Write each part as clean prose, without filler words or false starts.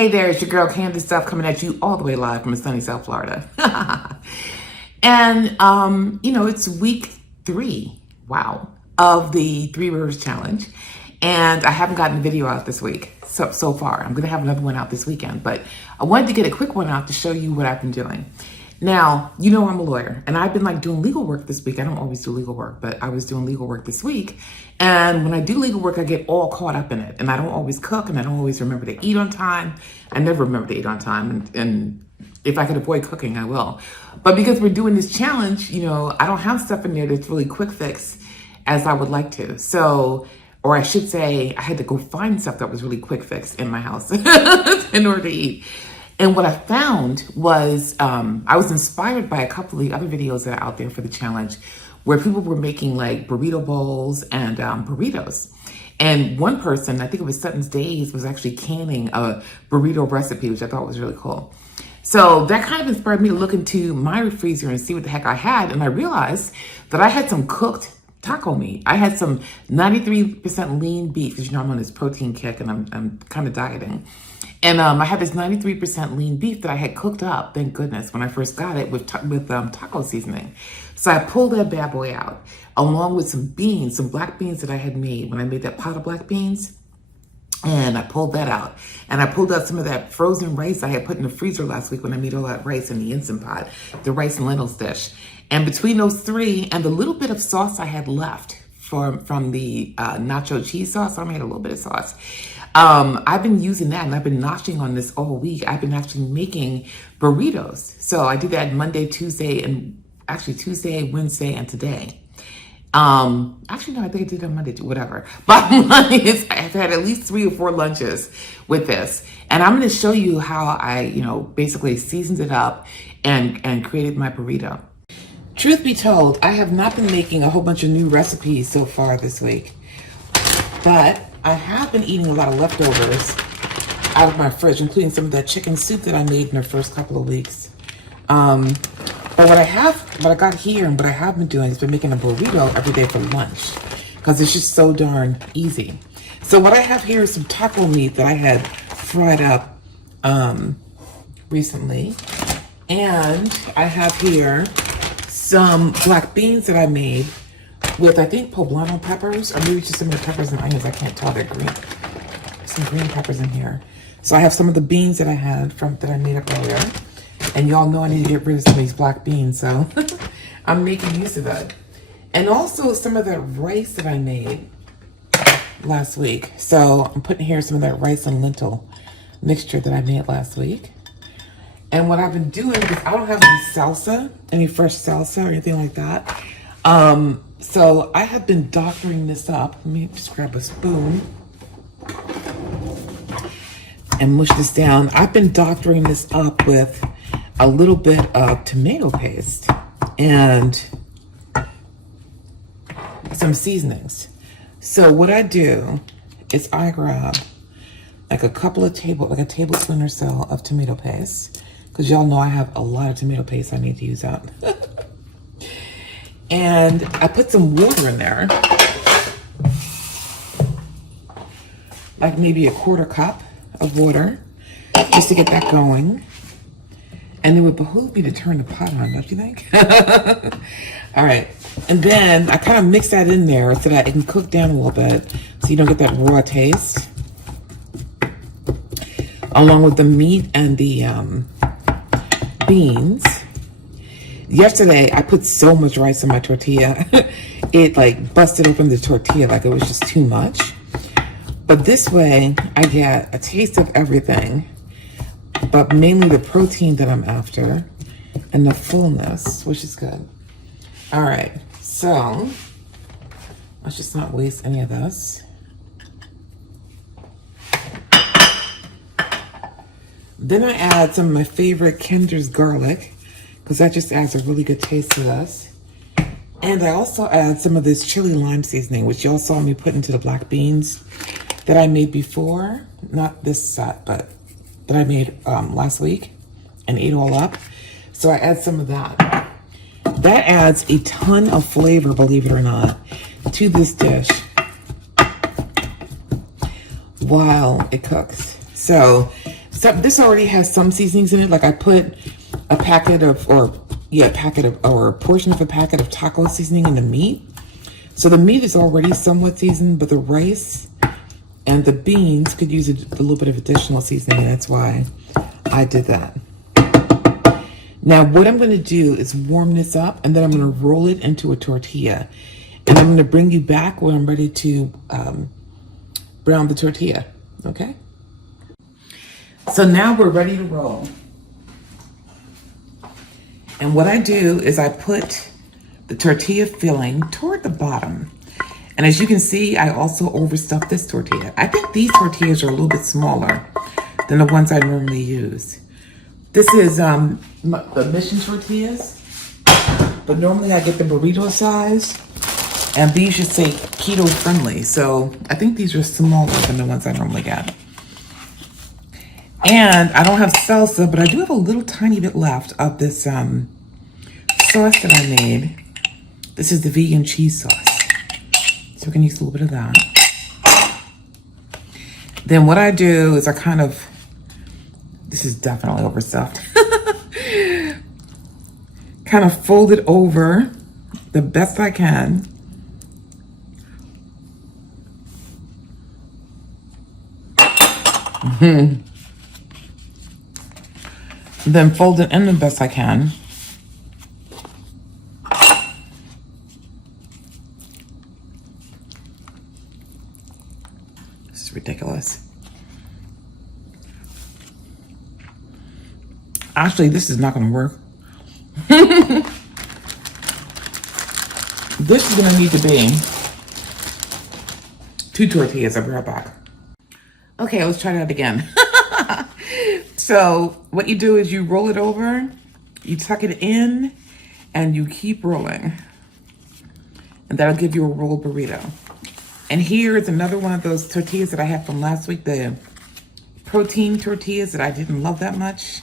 Hey there, it's your girl Candace Stuff coming at you all the way live from sunny South Florida. And, it's week 3, wow, of the 3 Rivers Challenge. And I haven't gotten a video out this week so far. I'm going to have another one out this weekend, but I wanted to get a quick one out to show you what I've been doing. Now, I'm a lawyer and I've been doing legal work this week. I don't always do legal work, but I was doing legal work this week. And when I do legal work, I get all caught up in it. And I don't always cook and I don't always remember to eat on time. I never remember to eat on time. And if I could avoid cooking, I will. But because we're doing this challenge, I don't have stuff in there that's really quick fix as I would like to. So, or I should say, I had to go find stuff that was really quick fix in my house in order to eat. And what I found was, I was inspired by a couple of the other videos that are out there for the challenge where people were making burrito bowls and burritos. And one person, I think it was Sutton's Days, was actually canning a burrito recipe, which I thought was really cool. So that kind of inspired me to look into my freezer and see what the heck I had. And I realized that I had some cooked taco meat. I had some 93% lean beef, because I'm on this protein kick and I'm kind of dieting. And I had this 93% lean beef that I had cooked up, thank goodness, when I first got it with taco seasoning. So I pulled that bad boy out, along with some beans, some black beans that I had made when I made that pot of black beans. And I pulled that out. And I pulled out some of that frozen rice I had put in the freezer last week when I made all that rice in the Instant Pot, the rice and lentils dish. And between those 3 and the little bit of sauce I had left from the nacho cheese sauce, I made a little bit of sauce. I've been using that and I've been noshing on this all week. I've been actually making burritos. So I did that Monday, Tuesday, and actually Tuesday, Wednesday, and today. Actually, no, I think I did it on Monday too, whatever. Bottom line is I've had at least 3 or 4 lunches with this. And I'm going to show you how I, basically seasoned it up and created my burrito. Truth be told, I have not been making a whole bunch of new recipes so far this week. But I have been eating a lot of leftovers out of my fridge, including some of that chicken soup that I made in the first couple of weeks. But what I got here and what I have been doing is been making a burrito every day for lunch, because it's just so darn easy. So what I have here is some taco meat that I had fried up recently. And I have here some black beans that I made with, I think, poblano peppers, or maybe just some of the peppers and onions. I can't tell, they're green. Some green peppers in here. So I have some of the beans that I had that I made up earlier. And y'all know I need to get rid of some of these black beans, so I'm making use of that. And also some of that rice that I made last week. So I'm putting here some of that rice and lentil mixture that I made last week. And what I've been doing, because I don't have any salsa, any fresh salsa or anything like that. So I have been doctoring this up. Let me just grab a spoon and mush this down. I've been doctoring this up with a little bit of tomato paste and some seasonings. So what I do is I grab a tablespoon or so of tomato paste, because y'all know I have a lot of tomato paste I need to use up. And I put some water in there, like maybe a 1/4 cup of water, just to get that going. And it would behoove me to turn the pot on, don't you think? All right. And then I kind of mix that in there so that it can cook down a little bit so you don't get that raw taste. Along with the meat and the beans. Yesterday, I put so much rice in my tortilla. It busted open the tortilla like it was just too much. But this way, I get a taste of everything, but mainly the protein that I'm after and the fullness, which is good. All right, so let's just not waste any of this. Then I add some of my favorite Kinder's garlic, because that just adds a really good taste to this. And I also add some of this chili lime seasoning, which y'all saw me put into the black beans that I made before. Not this set, but that I made last week and ate all up. So I add some of that. That adds a ton of flavor, believe it or not, to this dish while it cooks. So So this already has some seasonings in it. Like I put a packet of, or a portion of a packet of taco seasoning in the meat. So the meat is already somewhat seasoned, but the rice and the beans could use a little bit of additional seasoning. That's why I did that. Now what I'm going to do is warm this up, and then I'm going to roll it into a tortilla. And I'm going to bring you back when I'm ready to brown the tortilla. Okay? So now we're ready to roll. And what I do is I put the tortilla filling toward the bottom. And as you can see, I also overstuffed this tortilla. I think these tortillas are a little bit smaller than the ones I normally use. This is the Mission tortillas, but normally I get the burrito size, and these should say keto friendly. So I think these are smaller than the ones I normally get. And I don't have salsa, but I do have a little tiny bit left of this sauce that I made. This is the vegan cheese sauce. So we can use a little bit of that. Then what I do is I kind of, this is definitely overstuffed. Kind of fold it over the best I can. Then fold it in the best I can. This is ridiculous. Actually, this is not going to work. This is going to need to be 2 tortillas. I'll be right back. Okay, let's try that again. So what you do is you roll it over, you tuck it in, and you keep rolling. And that'll give you a rolled burrito. And here is another one of those tortillas that I had from last week, the protein tortillas that I didn't love that much.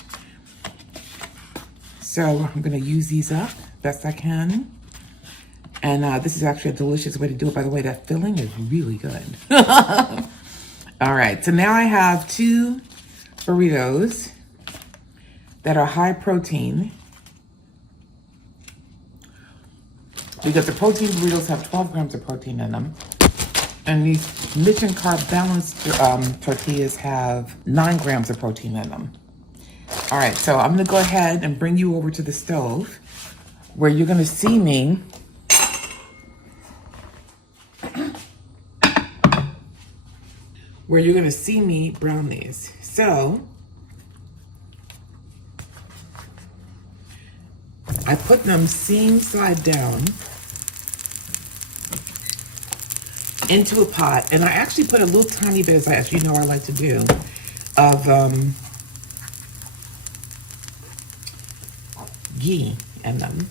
So I'm gonna use these up best I can. And this is actually a delicious way to do it. By the way, that filling is really good. All right, so now I have 2 burritos that are high protein, because the protein burritos have 12 grams of protein in them. And these Mission Carb Balanced tortillas have 9 grams of protein in them. All right, so I'm gonna go ahead and bring you over to the stove where you're gonna see me brown these. So I put them seam side down into a pot, and I actually put a little tiny bit, as you know I like to do, of ghee in them.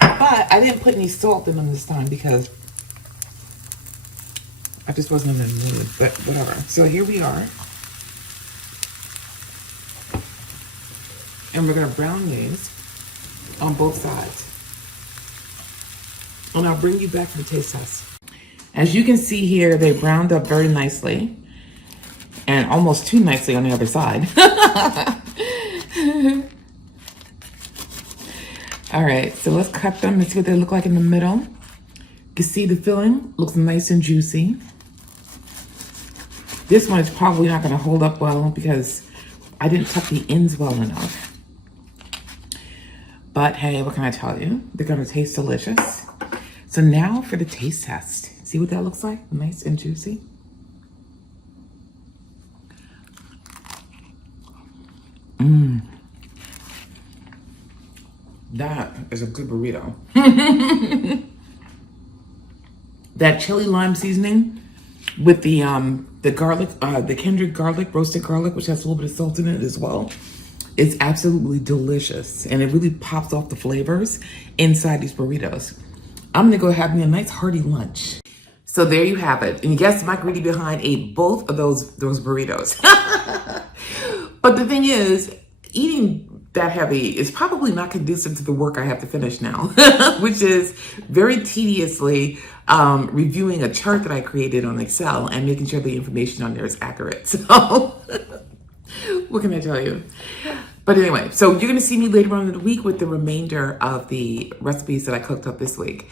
But I didn't put any salt in them this time because I just wasn't in the mood, but whatever. So here we are. And we're gonna brown these on both sides. And I'll bring you back for the taste test. As you can see here, they browned up very nicely, and almost too nicely on the other side. All right, so let's cut them and see what they look like in the middle. You can see the filling looks nice and juicy. This one is probably not gonna hold up well because I didn't tuck the ends well enough. But hey, what can I tell you? They're gonna taste delicious. So now for the taste test. See what that looks like? Nice and juicy. That is a good burrito. That chili lime seasoning with the garlic, the Kindred garlic, roasted garlic, which has a little bit of salt in it as well. It's absolutely delicious, and it really pops off the flavors inside these burritos. I'm gonna go have me a nice hearty lunch. So there you have it. And guess my greedy behind ate both of those burritos. But the thing is, eating that heavy is probably not conducive to the work I have to finish now, which is very tediously reviewing a chart that I created on Excel and making sure the information on there is accurate. So what can I tell you? But anyway, so you're going to see me later on in the week with the remainder of the recipes that I cooked up this week.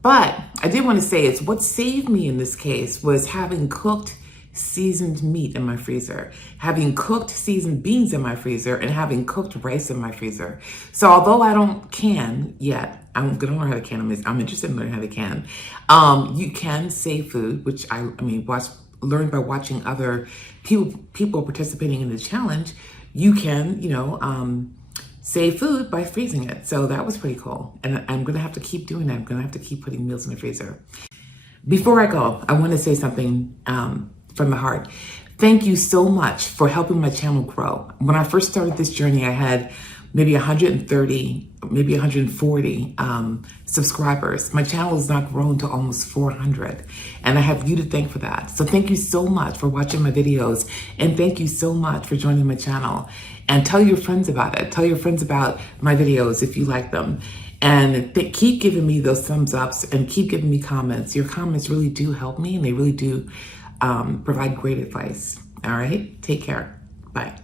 But I did want to say is what saved me in this case was having cooked seasoned meat in my freezer, having cooked seasoned beans in my freezer, and having cooked rice in my freezer. So although I don't can yet, I'm gonna learn how to can. I'm interested in learning how to can. You can save food, which I mean, learn by watching other people participating in the challenge. You can, save food by freezing it. So that was pretty cool. And I'm gonna have to keep doing that. I'm gonna have to keep putting meals in the freezer. Before I go, I want to say something from the heart. Thank you so much for helping my channel grow. When I first started this journey, I had maybe 130, maybe 140 subscribers. My channel has now grown to almost 400, and I have you to thank for that. So thank you so much for watching my videos, and thank you so much for joining my channel. And tell your friends about it. Tell your friends about my videos if you like them. And keep giving me those thumbs ups and keep giving me comments. Your comments really do help me, and they really do provide great advice. All right, take care. Bye.